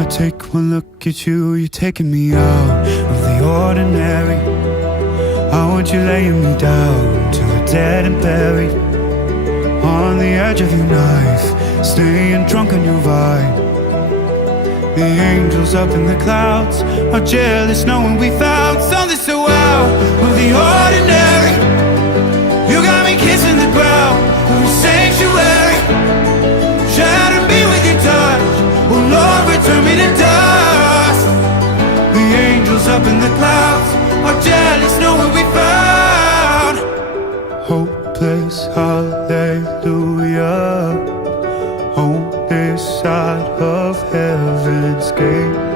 I take one look at you, you're taking me out of the ordinary. I want you laying me down to a dead and buried, on the edge of your knife, staying drunk on your vine. The angels up in the clouds are jealous knowing we found something so out of the ordinary. You got me kissing the ground of a sanctuary, shatter me with your touch, oh Lord, return me to dust. The angels up in the clouds are jealous knowing we found hopeless, hallelujah, on this side of heaven's gate.